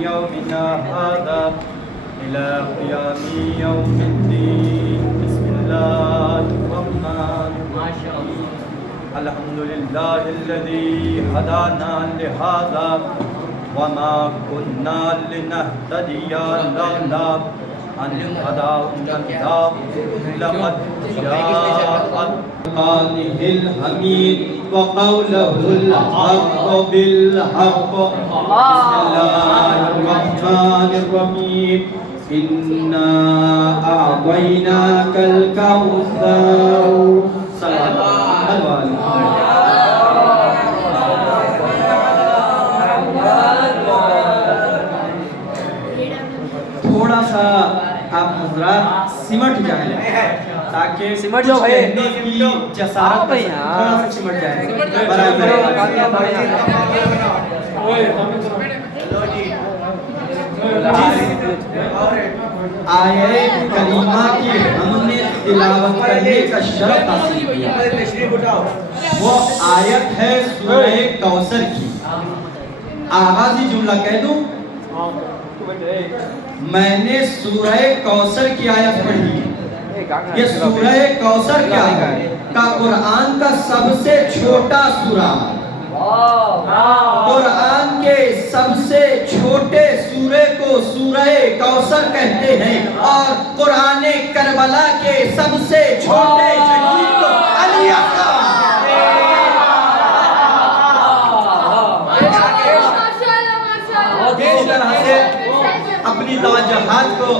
يومنا هذا إلى قيام يوم الدين. بسم الله الرحمن الرحيم. الحمد لله الذي هدانا لهذا وما كنا لنهتدي لولا أن هدانا الله. لقد جاءت قوله الحميد وقوله الحق بالحق. بسم الله الرحمن الرحيم. إنا أعطيناك الكوثر. صلى الله عليه وسلم. تھوڑا سا آپ حضرات سمٹ جائیں تاکہ سمٹ جو کہنے کی جسارت تھوڑا سا سمٹ جائیں. آیت کریمہ کی ہم نے تلاوت کرنے کا شرف حاصل کیا. وہ آیت ہے سورہ کوثر کی. آغازی جملہ کہہ دوں، میں نے سورہ کوثر کی آیت پڑھی. یہ سورہ کوثر کیا ہے؟ کا قرآن کا سب سے چھوٹا سورہ. قرآن کے سب سے چھوٹے سورے کو سورہ کوثر کہتے ہیں، اور قرآن کربلا کے سب سے چھوٹے شہید کو علی اکبر. اس طرح سے اپنی توجہات کو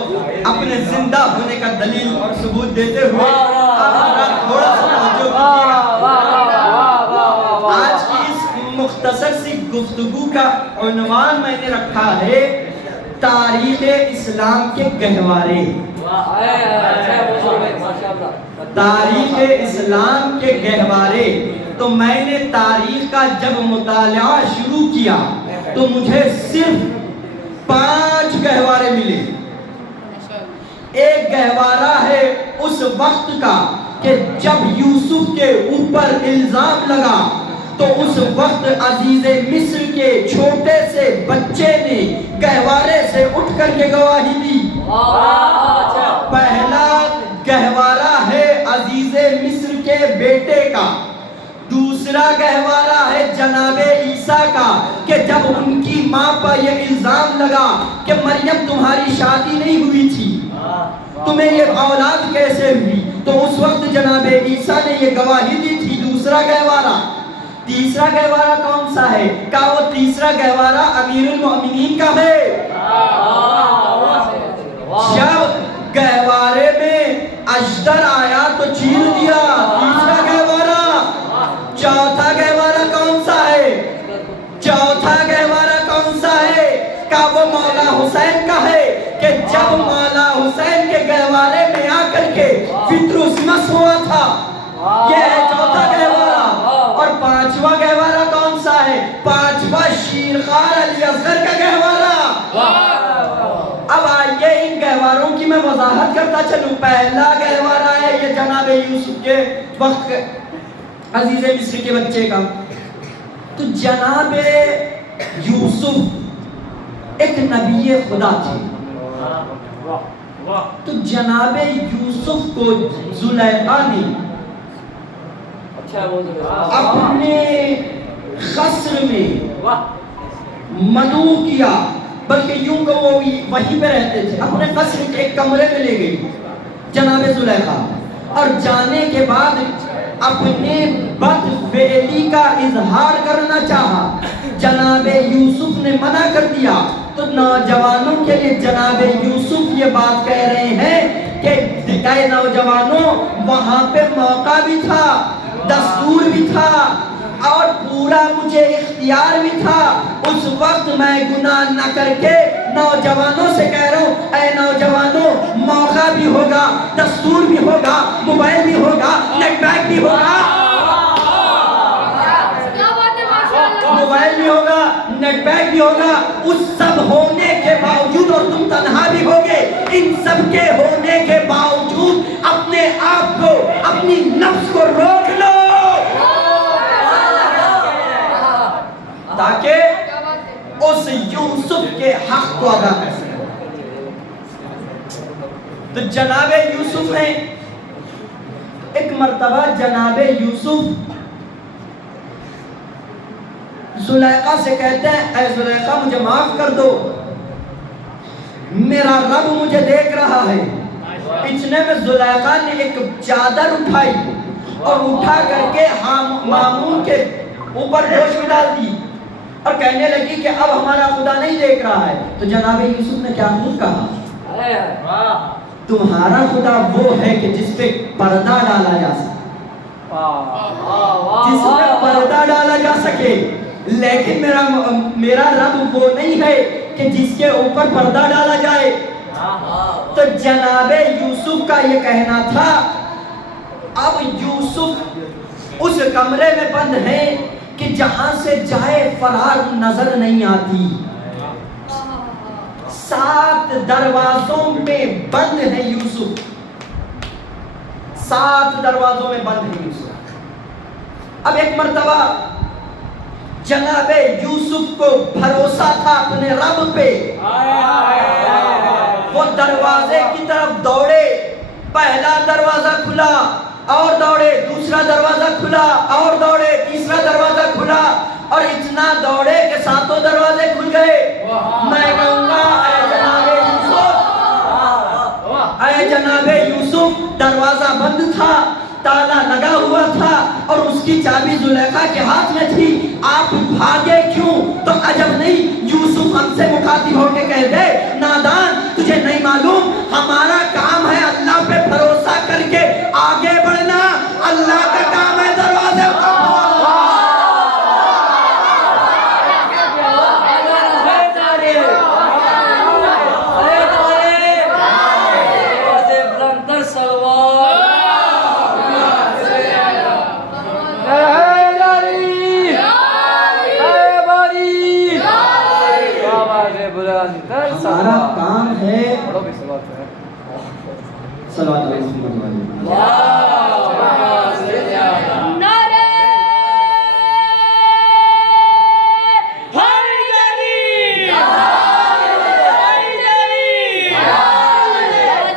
اپنے زندہ ہونے کا دلیل اور ثبوت دیتے ہوئے تھوڑا سا توجہ کیجیے. آج کی اس مختصر سی گفتگو کا عنوان میں نے رکھا ہے تاریخ اسلام کے گہوارے. تاریخ اسلام کے گہوارے. تو میں نے تاریخ کا جب مطالعہ شروع کیا تو مجھے صرف 5 گہوارے ملے. ایک گہوارہ ہے اس وقت کا کہ جب یوسف کے اوپر الزام لگا تو اس وقت عزیز مصر کے چھوٹے سے بچے نے گہوارے سے اٹھ کر کے گواہی دی. پہلا گہوارہ ہے عزیز مصر کے بیٹے کا. دوسرا گہوارہ ہے جناب عیسیٰ کا کہ جب ان کی ماں پر یہ الزام لگا کہ مریم تمہاری شادی نہیں ہوئی تھی، تمہیں یہ اولاد کیسے ہوئی، تو اس وقت جناب عیسیٰ نے یہ گواہی دی تھی. دوسرا گہوارہ. تیسرا گہوارہ کون سا ہے؟ کیا وہ تیسرا گہوارہ امیر المؤمنین کا ہے؟ جب گہوارے میں اشتر آیا تو چیر دیا. تیسرا گہوارہ. چوتھا گہوارہ کون سا ہے؟ چوتھا گہوارہ کون سا ہے؟ کیا وہ مولا حسین کا ہے کہ جب مولا حسین کے گہوارے میں آ کر کے فطرس مس ہوا تھا. یہ ہے چوتھا گہوارہ. اور 5واں گہوارہ کون سا ہے؟ 5واں شیرخوار علی اصغر کا گہوارہ. اب آئیے ان گہواروں کی میں وضاحت کرتا چلوں. پہلا گہوارہ ہے یہ جناب یوسف کے وقت عزیز مصر کے بچے کا. تو جناب یوسف ایک نبی خدا تھے. تو جناب یوسف کو زلیخا نے اپنے قصر میں مدعو کیا، بلکہ یوں کہ وہ وہیں پہ رہتے تھے. اپنے قصر کے ایک کمرے میں لے گئی جناب زلیخا، اور جانے کے بعد اپنے بد فعلی کا اظہار کرنا چاہا. جناب یوسف نے منع کر دیا. تو نوجوانوں کے لیے جناب یوسف یہ بات کہہ رہے ہیں کہ اے نوجوانوں، وہاں پہ موقع بھی تھا، دستور بھی تھا، اور پورا مجھے اختیار بھی تھا. اس وقت میں گناہ نہ کر کے نوجوانوں سے کہہ رہا ہوں اے نوجوانوں، موقع بھی ہوگا، دستور بھی ہوگا، موبائل بھی ہوگا، نیٹ پیک بھی ہوگا، موبائل بھی ہوگا، نیٹ پیک بھی ہوگا. اس سب ہونے کے باوجود، اور تم تنہا بھی ہوگے، ان سب کے ہونے کے باوجود اپنے آپ کو، اپنی نفس کو روک لو تاکہ اس یوسف کے حق کو ادا کر سکے. تو جناب یوسف ہیں. ایک مرتبہ جناب یوسف زلیخا سے کہتے ہیں اے زلیخا مجھے معاف کر دو, میرا رب مجھے دیکھ رہا ہے. اتنے میں زلیخا نے ایک چادر اٹھائی اور اٹھا کر کے مامون کے اوپر گوشت میں ڈال دی اور کہنے لگی کہ اب ہمارا خدا نہیں دیکھ رہا ہے. تو جناب یوسف نے کیا خود کہا, تمہارا خدا وہ ہے کہ جس پہ پردہ ڈالا جا سکے, جس پہ پردہ ڈالا جا سکے, لیکن میرا رب وہ نہیں ہے کہ جس کے اوپر پردہ ڈالا جائے. تو جناب یوسف کا یہ کہنا تھا اب یوسف اس کمرے میں بند ہیں کہ جہاں سے جائے فرار نظر نہیں آتی. 7 دروازوں میں بند ہے یوسف, 7 دروازوں میں بند ہے یوسف. اب ایک مرتبہ جناب یوسف کو بھروسہ تھا اپنے رب پہ, وہ دروازے کی طرف دوڑے. پہلا دروازہ کھلا اور دوڑے, دوسرا دروازہ کھلا اور دوڑے, تیسرا دروازہ کھلا اور اتنا دوڑے کہ 7 دروازے کھل گئے. میں کہوں گا اے جناب یوسف, اے جناب یوسف, دروازہ بند تھا, تالا لگا ہوا تھا اور اس کی چابی زلیخا کے ہاتھ میں تھی, آپ بھاگے کیوں؟ تو عجب نہیں یوسف ہم سے مخاطب ہو کے کہہ دے نادان تجھے نہیں معلوم ہمارا کام ہے اللہ پہ بھروسہ کر کے آگے بڑھنا, اللہ کا کام ہے دروازے ہمارا کام ہے. صلوات علی محمد. نعرہ حیدری, آواز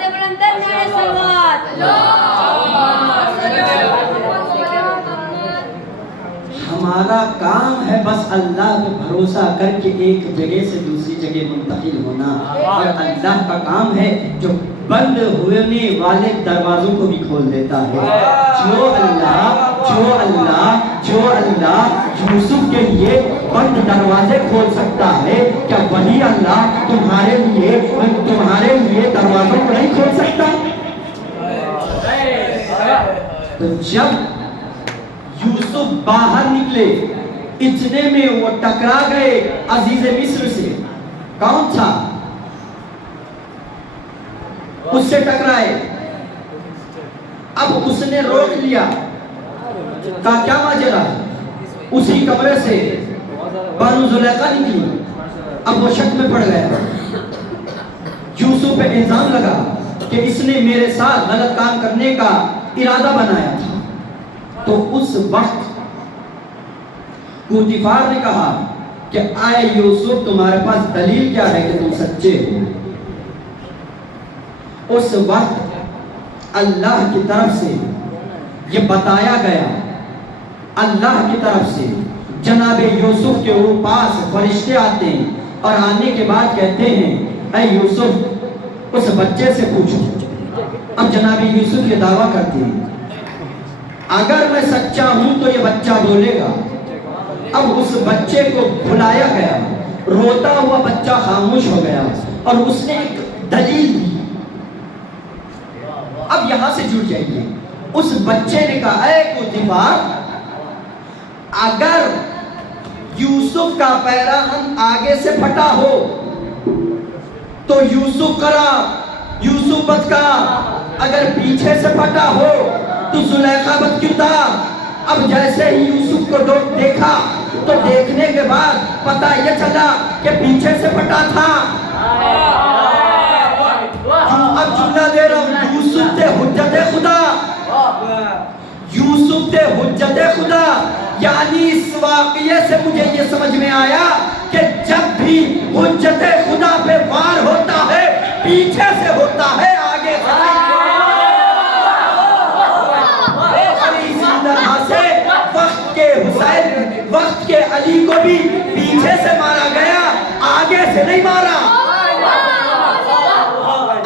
بلند کر نعرہ صلوات. ہمارا کام ہے بس اللہ پہ بھروسہ کر کے ایک جگہ سے دوسری جگہ منتقل ہونا, اور اللہ کا کام ہے جو بند ہونے والے دروازوں کو بھی کھول دیتا ہے. جو اللہ یوسف کے لیے بند دروازے کھول سکتا ہے, کیا وہی اللہ تمہارے لیے دروازوں کو نہیں کھول سکتا؟ تو جب یوسف باہر نکلے اتنے میں وہ ٹکرا گئے عزیز مصر سے. کون تھا؟ اس سے ٹکرائے. اب اس نے روک لیا, کہا کیا ماجرا ہے؟ اسی کمرے سے بانو زلیخا نکلی. اب وہ شک میں پڑ گیا, یوسف پہ الزام لگا کہ اس نے میرے ساتھ غلط کام کرنے کا ارادہ بنایا تھا. تو اس وقت پوتیفار نے کہا کہ آئے یوسف تمہارے پاس دلیل کیا ہے کہ تم سچے ہو؟ اس وقت اللہ کی طرف سے یہ بتایا گیا, اللہ کی طرف سے جناب یوسف کے پاس فرشتے آتے ہیں اور آنے کے بعد کہتے ہیں اے یوسف اس بچے سے پوچھو. اب جناب یوسف یہ دعویٰ کرتے ہیں اگر میں سچا ہوں تو یہ بچہ بولے گا. اب اس بچے کو بلایا گیا, روتا ہوا بچہ خاموش ہو گیا اور اس نے ایک دلیل دی. اب یہاں سے جڑ جائیے. اس بچے نے کہا اے پوتیفار, اگر یوسف کا پیراہن آگے سے پھٹا ہو تو یوسف کرا, یوسف بدکار, اگر پیچھے سے پھٹا ہو تو زلیخا بد کردار. اب جیسے ہی یوسف کو دیکھا تو دیکھنے کے بعد پتہ یہ چلا کہ پیچھے سے پھٹا تھا. اب جملہ دے رہا ہوں, یوسف تھے حجت خدا, یوسف تھے حجت خدا. یعنی اس واقعے سے مجھے یہ سمجھ میں آیا کہ جب بھی حجت خدا پہ وار ہوتا ہے پیچھے سے ہوتا ہے آگے سے اسی طرح سے وقت کے حسین وقت کے علی کو بھی پیچھے سے مارا گیا آگے سے نہیں مارا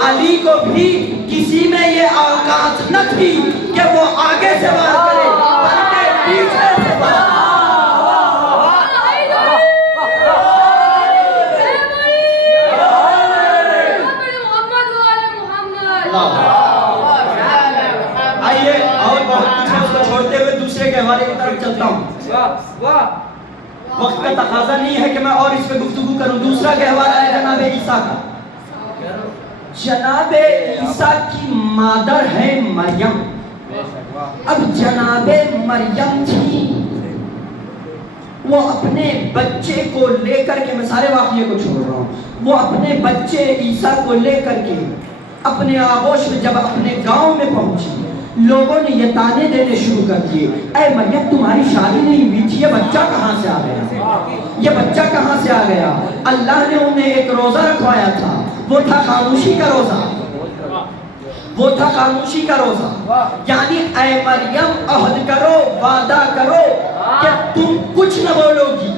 علی کو بھی کسی میں یہ اوقات نہ تھی کہ وہ آگے سے وار کرے بلکہ پیچھے سے وار آئیے اور بہت کچھ ہے اس کو چھوڑتے ہوئے دوسرے گہوارے کی طرف چلتا ہوں وقت کا تقاضا نہیں ہے کہ میں اور اس پہ گفتگو کروں دوسرا گہوارہ ہے جناب عیسیٰ کا جناب عیسیٰ کی مادر ہے مریم اب جناب مریم تھی وہ اپنے بچے کو لے کر کے میں سارے واقعے کو چھوڑ رہا ہوں وہ اپنے بچے عیسیٰ کو لے کر کے اپنے آغوش میں جب اپنے گاؤں میں پہنچی لوگوں نے یہ تانے دینے شروع کر دیے اے مریم تمہاری شادی نہیں ہوئی تھی یہ بچہ کہاں سے آ گیا یہ بچہ کہاں سے آ گیا اللہ نے انہیں ایک روزہ رکھوایا تھا وہ تھا خاموشی کا روزہ وہ تھا خاموشی کا روزہ یعنی اے مریم عہد کرو وعدہ کرو کہ تم کچھ نہ بولو گی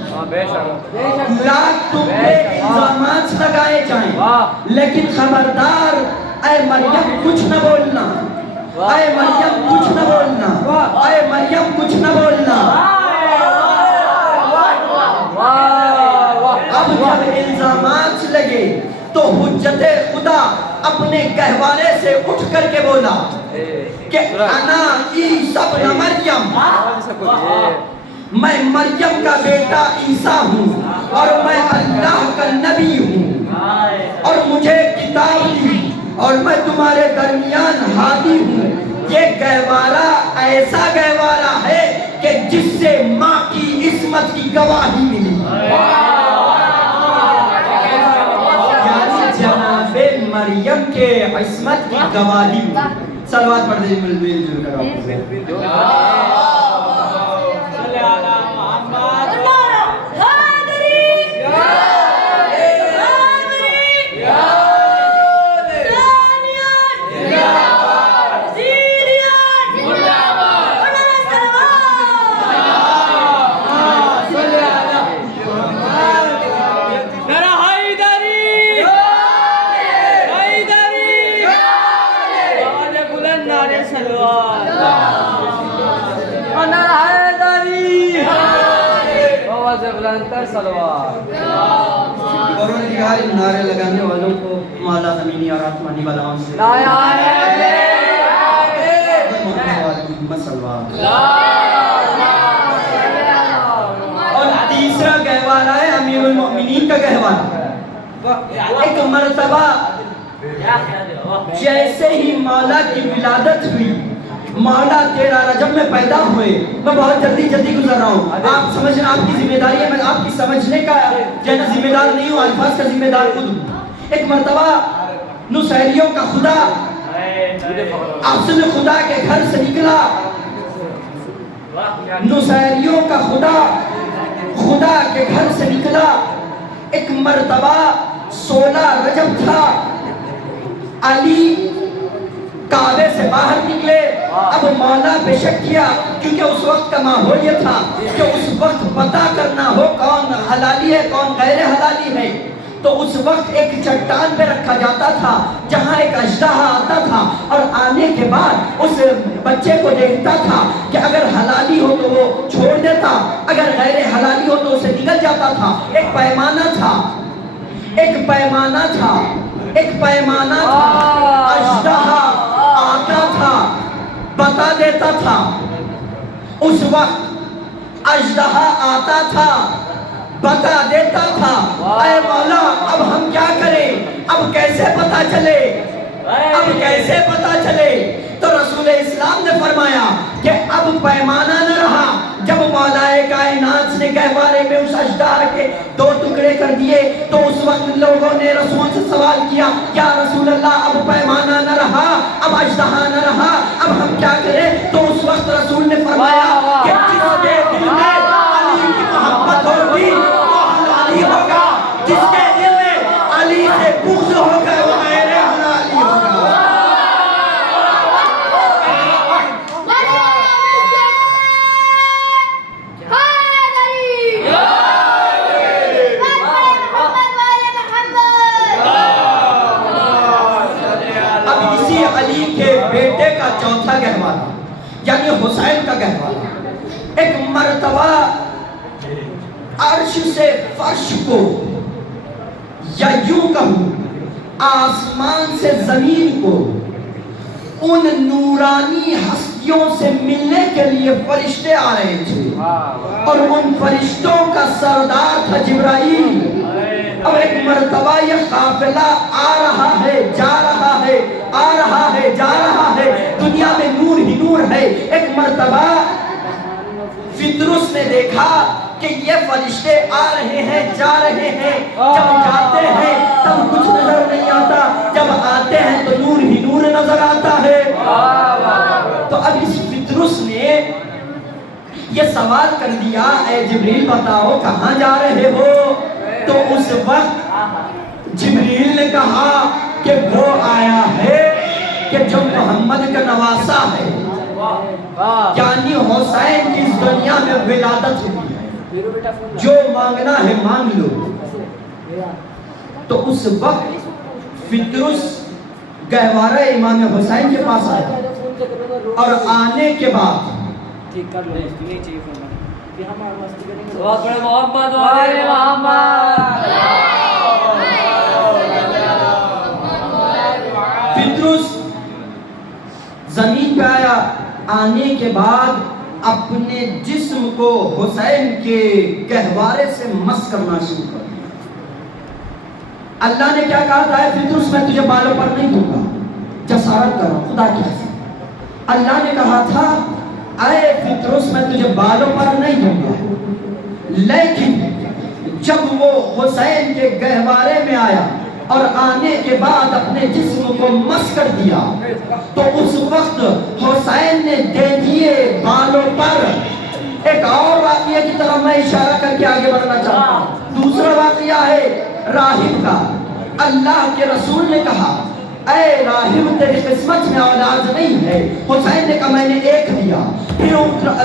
لاکھ تم پہ الزامات لگائے جائیں لیکن خبردار اے مریم کچھ نہ بولنا اے مریم کچھ نہ بولنا اے مریم کچھ نہ بولنا اب جب الزامات لگے تو حجت خدا اپنے گہوارے سے اٹھ کر کے بولا کہ انا عیسیٰ ابن مریم میں مریم کا بیٹا عیسیٰ ہوں اور میں اللہ کا نبی ہوں اور مجھے کتاب دی اور میں تمہارے درمیان ہادی ہوں یہ گہوارہ ایسا گہوارہ ہے کہ جس سے ماں کی عصمت کی گواہی ملی یعنی جناب مریم کے عصمت کی گواہی ملی صلوات پڑھ دیں مل جل کر نعرے لگانے والوں کو مالا زمینی اور آسمانی بلاؤں سے اور تیسرا گہوارہ ہے امیر المؤمنین کا گہوارہ ایک مرتبہ جیسے ہی مولا کی ولادت ہوئی مولا 13 رجب میں پیدا ہوئے میں بہت جلدی گزر رہا ہوں آپ سمجھنا آپ کی ذمہ داری ہے میں آپ کی سمجھنے کا جینا ذمہ دار نہیں ہوں الفاظ کا ذمہ دار خود ہوں ایک مرتبہ نصیریوں کا خدا اصل خدا کے گھر سے نکلا نصیریوں کا خدا کے گھر سے نکلا ایک مرتبہ 16 رجب تھا علی کعبے سے باہر نکلے اب مولا پہ شک کیا کیونکہ اس وقت کا ماحول یہ تھا کہ اس وقت پتہ کرنا ہو کون حلالی ہے کون غیر حلالی ہے تو اس وقت ایک چٹان پہ رکھا جاتا تھا جہاں ایک اژدہا آتا تھا اور آنے کے بعد اس بچے کو دیکھتا تھا کہ اگر حلالی ہو تو وہ چھوڑ دیتا اگر غیر حلالی ہو تو اسے نکل جاتا تھا ایک پیمانہ تھا اژدہا آتا تھا بتا دیتا تھا اس وقت اژدہا آتا تھا بتا دیتا تھا اے مولا اب ہم کیا کریں اب کیسے پتا چلے تو رسول اسلام نے فرمایا کہ اب پیمانہ نہ رہا جب مولا کائنات نے گہوارے میں اس اژدہا کے 2 ٹکڑے کر دیے تو اس وقت لوگوں نے رسول سے سوال کیا یا رسول اللہ اب پیمانہ نہ رہا اب اژدہا نہ رہا اب ہم کیا کریں تو اس وقت رسول نے فرمایا کہ جس کے دل میں علی کی محبت ہوگی وہ حلالی ہوگی بیٹے کا چوتھا گہوارہ یعنی حسین کا گہوارہ. ایک مرتبہ عرش سے فرش کو یا یوں کہوں آسمان سے زمین کو ان نورانی ہستیوں سے ملنے کے لیے فرشتے آ رہے تھے اور ان فرشتوں کا سردار تھا جبرائیل. اور ایک مرتبہ یہ قافلہ آ رہا ہے جا رہا ہے آ رہا ہے جا رہا ہے, دنیا میں نور ہی نور ہے. ایک مرتبہ فطرس نے دیکھا کہ یہ فرشتے آ رہے ہیں جا رہے ہیں, جب جاتے ہیں تب کچھ نظر نہیں آتا, جب آتے ہیں تو نور ہی نور نظر آتا ہے. تو اب اس فطرس نے یہ سوال کر دیا, اے جبریل بتاؤ کہاں جا رہے ہو؟ تو اس وقت جبریل نے کہا کہ وہ آیا ہے کہ جو محمد کا نواسا ہے, یعنی حسین کی اس دنیا میں ولادت ہوئی ہے, جو مانگنا ہے مانگ لو. تو اس وقت فطرس گہوارہ امام حسین کے پاس آیا اور آنے کے بعد فطرس زمین پہ آیا. آنے کے بعد اپنے جسم کو حسین کے گہوارے سے مس کرنا شروع کر دیا. اللہ نے کیا کہا تھا, اے فطرس میں تجھے بالوں پر نہیں دوں گا, جسارت کرو خدا کی قسم. اللہ نے کہا تھا اے فطرس میں تجھے بالوں پر نہیں دوں گا, لیکن جب وہ حسین کے گہوارے میں آیا اور آنے کے بعد اپنے جسم کو مس کر دیا تو اس وقت حسین نے دے دیے بالوں پر. ایک اور واقعہ کی طرف میں اشارہ کر کے آگے بڑھنا چاہتا ہوں. دوسرا واقعہ ہے راہب کا. اللہ کے رسول نے کہا اے راہب تیری قسمت میں اولاد نہیں ہے. حسین نے کہا میں نے ایک دیا. پھر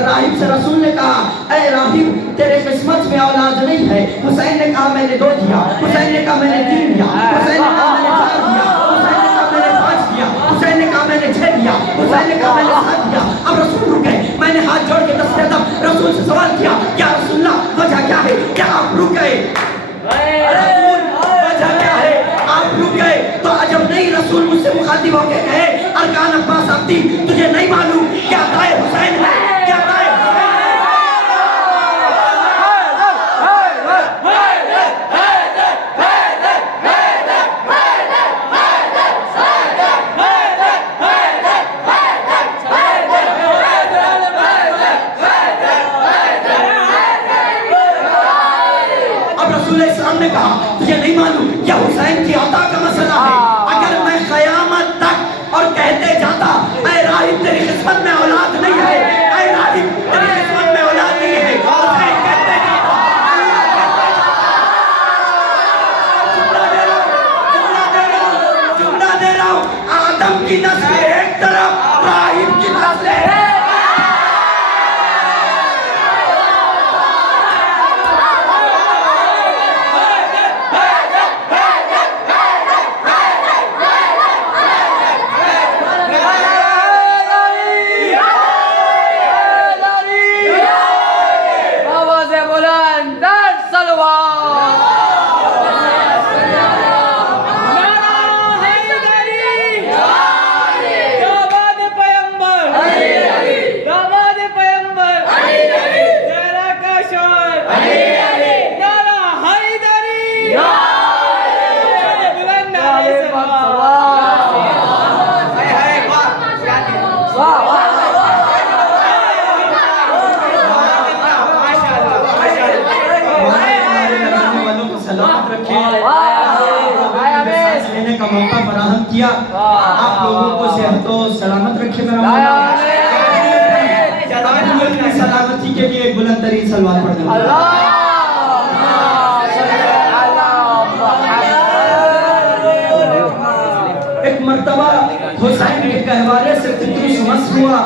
راہب سے رسول نے کہا اے راہب تیرے قسمت میں اولاد نہیں ہے. حسین نے کہا میں نے 2 دیا. حسین نے کہا میں نے 3 دیا. حسین نے کہا میں نے 4 دیا. حسین نے کہا میں نے 5 دیا. حسین نے کہا میں نے 6 دیا. حسین نے کہا میں نے 7 دیا. اب رسول رک گئے. میں نے ہاتھ جوڑ کے دستے تب رسول سے سوال کیا, یا رسول اللہ وجہ کیا ہے؟ کیا آپ رک گئے؟ رسول وجہ کیا ہے؟ آپ رک گئے. تو عجب نہیں, رسول مجھ سے مخاطب ہو کے کہے ارکان عباس عبدی تجھے نہیں معلوم کیا دائے حسین ہے, کیا دائے نے کہا تجھے نہیں معلوم یہ حسین کی عطا کا مسئلہ ہے. اگر میں قیامت تک اور کہتے جاتا اے راہب تیری قسمت میں اولاد نہیں ہے, اے راہب تیری قسمت میں اولاد نہیں ہے, حسین کہتے جاتا جملہ دے رہا ہوں, آدم کی نسل ایک طرف, راہب کی نسل ہے. موقع فراہم کیا. آپ لوگوں کو صحت و سلامت رکھے میرا مولا. اپنی سلامتی کے لیے بلند ترین صلوات پڑھ دیں. ایک مرتبہ حسین کے گہوارے سے فطرس مس ہوا.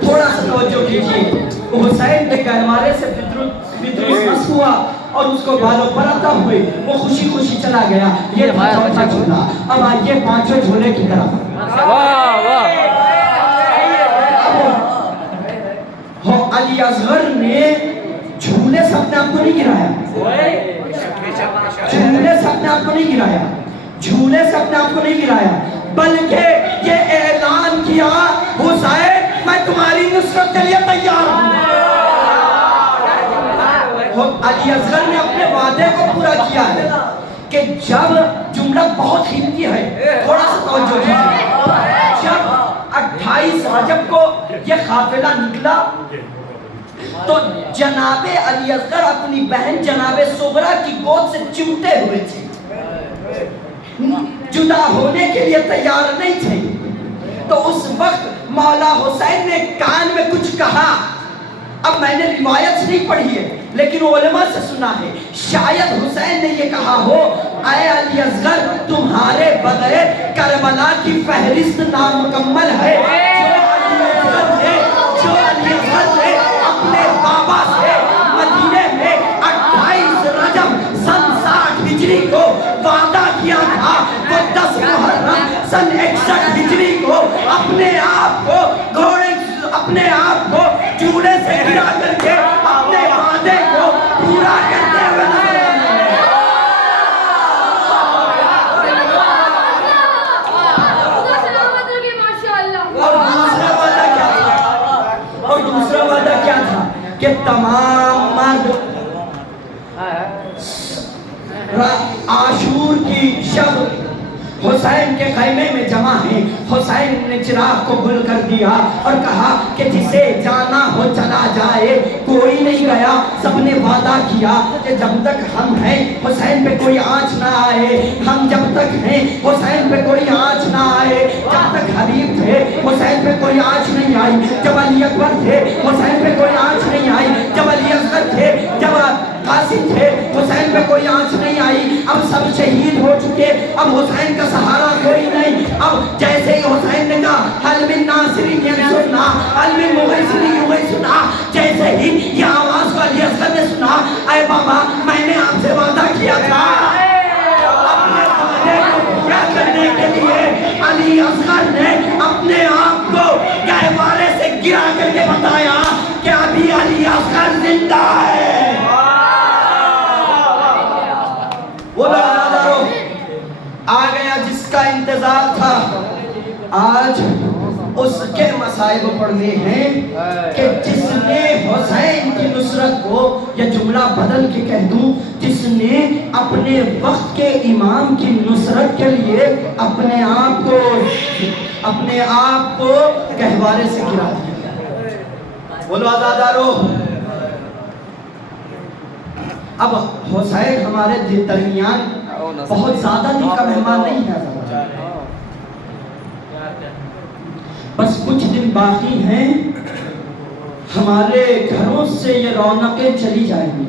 تھوڑا سا توجہ کیجیے. حسین کے گہوارے سے فطرس مس ہوا اور اس کو بالوں پر عطا ہوئے. وہ خوشی خوشی چلا گیا. یہ تھا چوتھا جھولا. اب آئیے 5ویں جھولے کی طرف. علی اصغر نے جھولے سے اپنے آپ کو نہیں گرایا، جھولے سے اپنے آپ کو نہیں گرایا، جھولے سے اپنے آپ کو نہیں گرایا، بلکہ یہ اعلان کیا حسین میں تمہاری نصرت کے لیے تیار ہوں۔ علی اصغر نے اپنے وعدے کو پورا کیا ہے کہ جب جملہ بہت قیمتی ہے، تھوڑا سا توجہ دیجیے، جب 28 رجب کو یہ قافلہ نکلا تو جناب علی اصغر اپنی بہن جناب صغرا کی گود سے چمٹے ہوئے تھے، جدا ہونے کے لیے تیار نہیں تھے۔ تو اس وقت مولا حسین نے کان میں کچھ کہا، اب میں نے روایت نہیں پڑھی ہے لیکن علماء سے سنا ہے، شاید حسین نے یہ کہا ہو اے علی اصغر تمہارے بغیر کربلا کی فہرست نامکمل ہے۔ جو علی اصغر نے اپنے بابا سے مدینے میں 28 رجب سن 60 ہجری کو وعدہ کیا تھا، وہ 10 محرم سن 61 ہجری کو اپنے آپ کو جھولے سے گرا کر کے اپنے وعدے کو پورا کرتے ہوئے نظر آئے۔ اور دوسرا وعدہ کیا تھا کہ تمام مرد عاشور کی شب حسین کے خیمے میں جمع ہیں۔ حسین نے چراغ کو گل کر دیا اور کہا کہ جسے جانا ہو چلا جائے، کوئی نہیں گیا، سب نے وعدہ کیا کہ جب تک ہم ہیں حسین پہ کوئی آنچ نہ آئے، ہم جب تک ہیں حسین پہ کوئی آنچ نہ آئے۔ جب تک حبیب تھے حسین پہ کوئی آنچ نہیں آئی، جب علی اکبر تھے حسین پہ کوئی آنچ نہیں آئی، جب علی اصغر تھے، جب قاسم تھے، حسین پہ کوئی آنچ نہیں آئی۔ اب سب شہید ہو چکے، اب حسین کا سہارا کوئی نہیں۔ اب جیسے ہی حسین نے کہا حل من ناصر ینصرنا حل من مغیث یغیثنا، جیسے ہی یہ آواز کو علی اصغر نے سنا، اے بابا میں نے آپ سے وعدہ کیا تھا۔ اپنے وعدے کو پورا کرنے کے لیے علی اصغر نے اپنے آپ کو گہوارے سے گرا کر کے بتایا کہ ابھی علی اصغر زندہ ہے۔ وہ آ گیا جس کا انتظار تھا، آج اس کے مصائب پڑھنے ہیں کہ جس نے حسین کی نصرت کو، یا جملہ بدل کے کہہ دوں، جس نے اپنے وقت کے امام کی نصرت کے لیے اپنے آپ کو گہوارے سے گرا دیا۔ بولو آزادارو، اب حسین ہمارے درمیان بہت زیادہ دن کا مہمان نہیں ہے، بس کچھ دن باقی ہیں، ہمارے گھروں سے یہ رونقیں چلی جائیں گی،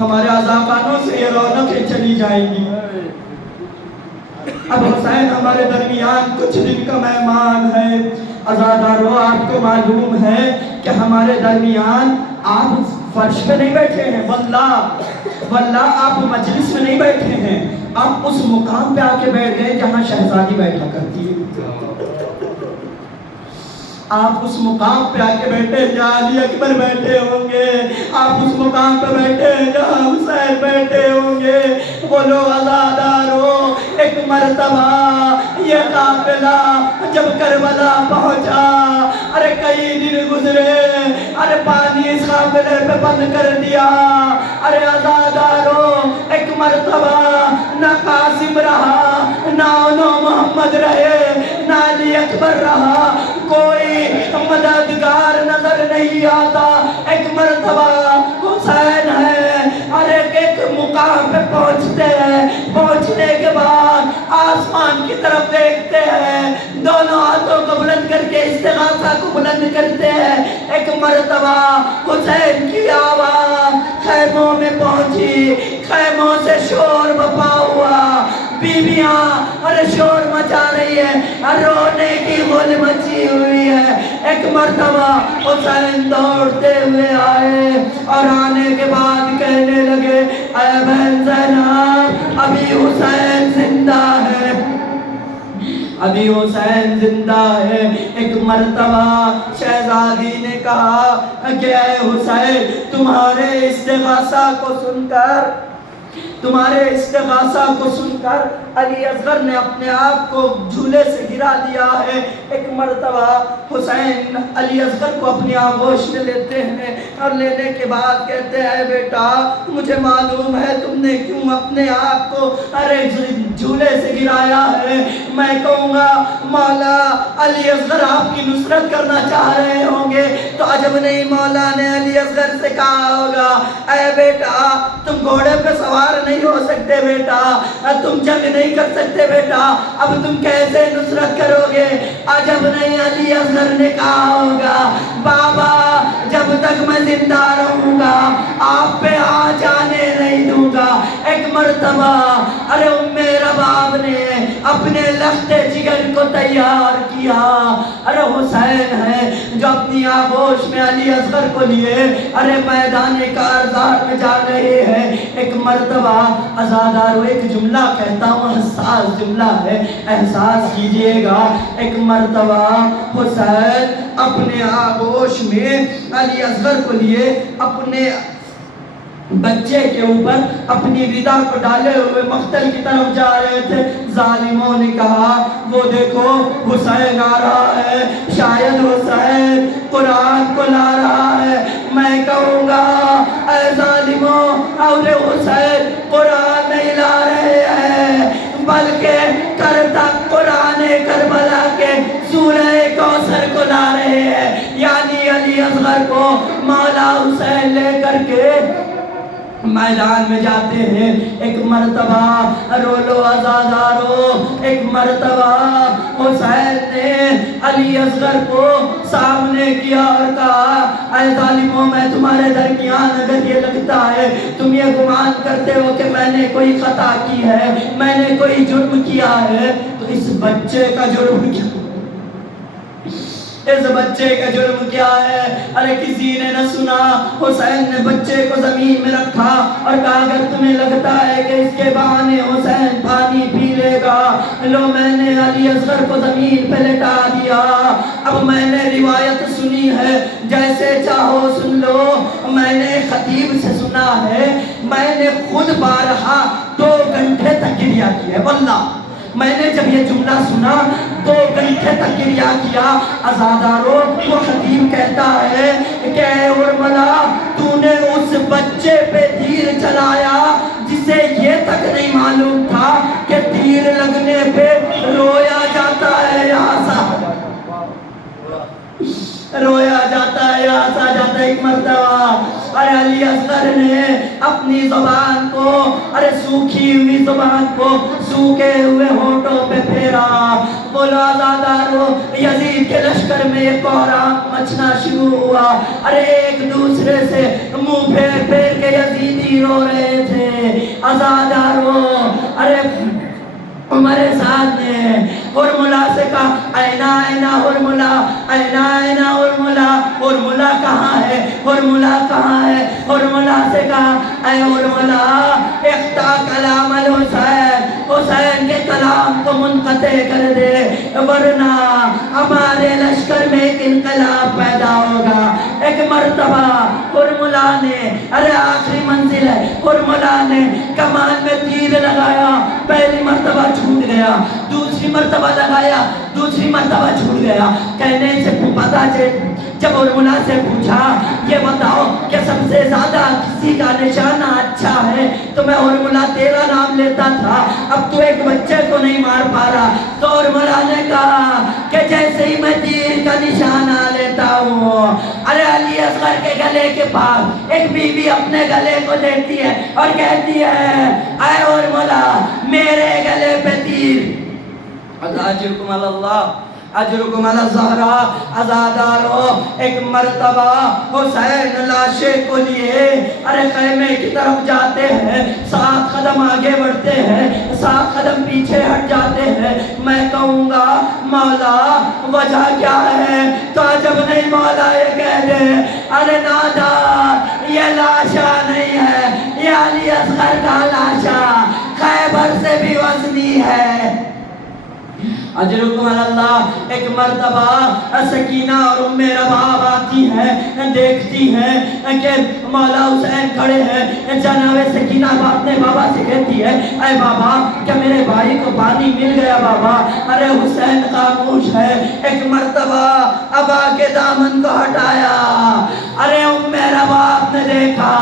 ہمارے عزاخانوں سے یہ رونقیں چلی جائیں گی۔ اب حسین ہمارے درمیان کچھ دن کا مہمان ہے۔ عزادارو، آپ کو معلوم ہے کہ ہمارے درمیان آپ فرش پہ نہیں بیٹھے ہیں، واللہ آپ مجلس میں نہیں بیٹھے ہیں، آپ اس مقام پہ آ کے بیٹھ گئے جہاں شہزادی بیٹھا کرتی ہے۔ آپ اس مقام پہ آ کے بیٹھے جہاں علی اکبر بیٹھے ہوں گے، آپ اس مقام پہ بیٹھے جہاں حسین بیٹھے ہوں گے۔ بولو عزادارو، ایک مرتبہ یہ قافلہ جب کربلا پہنچا، ارے کئی دن گزرے، ارے پانی اس قافلے پہ بند کر دیا۔ ارے عزادارو، ایک مرتبہ نہ قاسم رہا، نہ محمد رہے، نہ علی اکبر رہا، کوئی مددگار نظر نہیں آتا۔ ایک مرتبہ حسین ہے، ارے ایک مقام پہ پہنچتے ہیں، پہنچنے کے بعد آسمان کی طرف دیکھتے ہیں، دونوں ہاتھوں کو بلند کر کے استغاثہ کو بلند کرتے ہیں۔ ایک مرتبہ حسین کی آواز خیموں میں پہنچی، خیموں سے شور بپا ہوا، بیویاں اور شور مچا رہی ہے، رونے کی غل مچی ہوئی ہے۔ ایک مرتبہ حسین دوڑتے ہوئے آئے اور آنے کے بعد کہنے لگے، اے بہن زینب، ابھی حسین زندہ ہے۔ ابھی حسین زندہ ہے۔ ایک مرتبہ شہزادی نے کہا کہ اے حسین تمہارے استغاثہ کو سن کر علی اصغر نے اپنے آپ کو جھولے سے گرا دیا ہے۔ ایک مرتبہ حسین علی اصغر کو اپنی آغوش میں لیتے ہیں اور لینے کے بعد کہتے ہیں بیٹا مجھے معلوم ہے تم نے کیوں اپنے آپ کو جھولے سے گرایا ہے۔ میں کہوں گا مولا علی اصغر آپ کی نصرت کرنا چاہ رہے ہوں گے تو عجب نہیں مولا نے علی اصغر سے کہا ہوگا اے بیٹا تم گھوڑے پہ سوار نہیں ہو سکتے بیٹا، تم جنگ نہیں کر سکتے بیٹا، اب تم کیسے نصرت کرو گے؟ عجب نہیں علی اصغر نے کہا ہوگا بابا جب تک میں زندہ رہوں گا آپ پہ آنچ آنے نہیں دوں گا۔ ایک مرتبہ ارے ام رباب نے اپنے لخت جگر کو تیار کیا، ارے حسین ہے جو اپنی آغوش میں علی اصغر کو لیے ارے میدان کارزار میں جا رہے ہیں۔ ایک مرتبہ عزادارو ایک جملہ کہتا ہوں حساس جملہ ہے احساس کیجئے گا۔ ایک مرتبہ حسین اپنے آغوش میں علی اصغر کو لیے اپنے بچے کے اوپر اپنی ردا کو ڈالے ہوئے مقتل کی طرف جا رہے تھے۔ ظالموں نے کہا وہ دیکھو حسین آ رہا ہے، شاید حسین قرآن کو لا رہا ہے۔ میں کہوں گا اے ظالموں اور حسین قرآن نہیں لا رہے ہیں بلکہ کرتا قرآن کربلا کے سورہ کوثر کو لا رہے ہیں، یعنی علی اصغر کو مولا حسین لے کر کے میدان میں جاتے ہیں۔ ایک مرتبہ رولو عزادارو ایک مرتبہ حسین نے علی اصغر کو سامنے کیا اور کہا اے ظالموں میں تمہارے درمیان اگر یہ لگتا ہے تم یہ گمان کرتے ہو کہ میں نے کوئی خطا کی ہے، میں نے کوئی جرم کیا ہے تو اس بچے کا جرم کیا اس بچے کا جرم کیا ہے؟ ارے کسی نے نہ سنا، حسین نے بچے کو زمین میں رکھا اور کہا اگر تمہیں لگتا ہے کہ اس کے بہانے حسین پانی پی لے گا لو میں نے علی اصغر کو زمین پہ لٹا دیا۔ اب میں نے روایت سنی ہے جیسے چاہو سن لو، میں نے خطیب سے سنا ہے میں نے خود بارہا 2 گھنٹے تک گریا کی ہے، واللہ میں نے جب یہ جملہ سنا 2 گھنٹے تک گریا کیا۔ عزادارو وہ خطیب کہتا ہے کہ اے ارملا تو نے اس بچے پہ تیر چلایا جسے یہ تک نہیں معلوم تھا کہ تیر لگنے پہ رویا جاتا ہے رویا جاتا ہے ہنسا جاتا ہے۔ ایک مرتبہ ارے علی اصغر نے اپنی زبان کو ارے سوکھی ہوئی زبان کو سوکھے ہوئے ہونٹوں پہ پھیرا۔ بولو عزادارو یزید کے لشکر میں ایک کوہرام مچنا شروع ہوا، ارے ایک دوسرے سے منہ پھیر پھیر کے یزیدی رو رہے تھے۔ عزادارو ارے عمر سعد نے ہرملا سے کہا اینا اینا ہرملا اینا اینا ہرملا، ہرملا کہاں ہے ہرملا کہاں ہے؟ ہرملا سے کہا اے ہرملا اختا کلام الحسین، حسین کے کلام کو منقطع کر دے ورنہ ہمارے لشکر میں ایک انقلاب پیدا ہوگا۔ ایک مرتبہ ہرملا نے ارے آخری منزل ہے، ہرملا نے کمان میں تیر لگایا، پہلی مرتبہ چھوٹ گیا، دوسری مرتبہ لگایا، دوسری مرتبہ چھوٹ گیا۔ کہنے سے پتا جب ارملا سے پوچھا یہ بتاؤ کہ سب سے زیادہ کسی کا نشانہ اچھا ہے تو میں ارملا تیرا نام لیتا تھا، اب تو ایک بچے کو نہیں مار پا رہا۔ تو ارملا نے کہا کہ جیسے ہی میں تیر کا نشانہ لیتا ہوں ارے علی اصغر کے گلے کے پاس ایک بیوی اپنے گلے کو دیتی ہے اور کہتی ہے اے ارملا میرے گلے پہ تیر، اجرکم اللہ اجرکم علی الزہرا۔ عزادارو ایک مرتبہ حسین لاشے کو لیے ارے خیمے کی طرف جاتے ہیں، 7 قدم آگے بڑھتے ہیں، 7 قدم پیچھے ہٹ جاتے ہیں۔ میں کہوں گا مولا وجہ کیا ہے تو عجب نہیں مولا یہ کہہ دے ارے نادار یہ لاشا نہیں ہے، یہ علی اصغر کا لاشا خیبر سے بھی وزنی ہے۔ اجرکم اللہ. ایک مرتبہ سکینہ اور ام رباب آتی ہیں, دیکھتی ہیں کہ مولا حسین کھڑے ہیں. جناب سکینہ اپنے بابا سے کہتی ہے, اے بابا کیا میرے بھائی کو پانی مل گیا بابا؟ ارے حسین خاموش ہے. ایک مرتبہ ابا کے دامن کو ہٹایا. ارے ام رباب نے دیکھا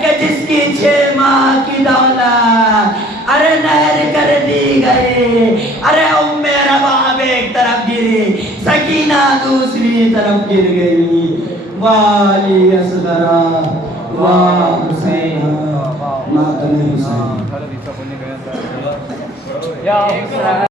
کہ جس کی 6 ماہ کی دولت ارے نہر کر دی گئی. ارے ام رباب ایک طرف گری, سکینہ دوسری طرف گر گئی. والی اصغرا واہ حسین ماتم حسین.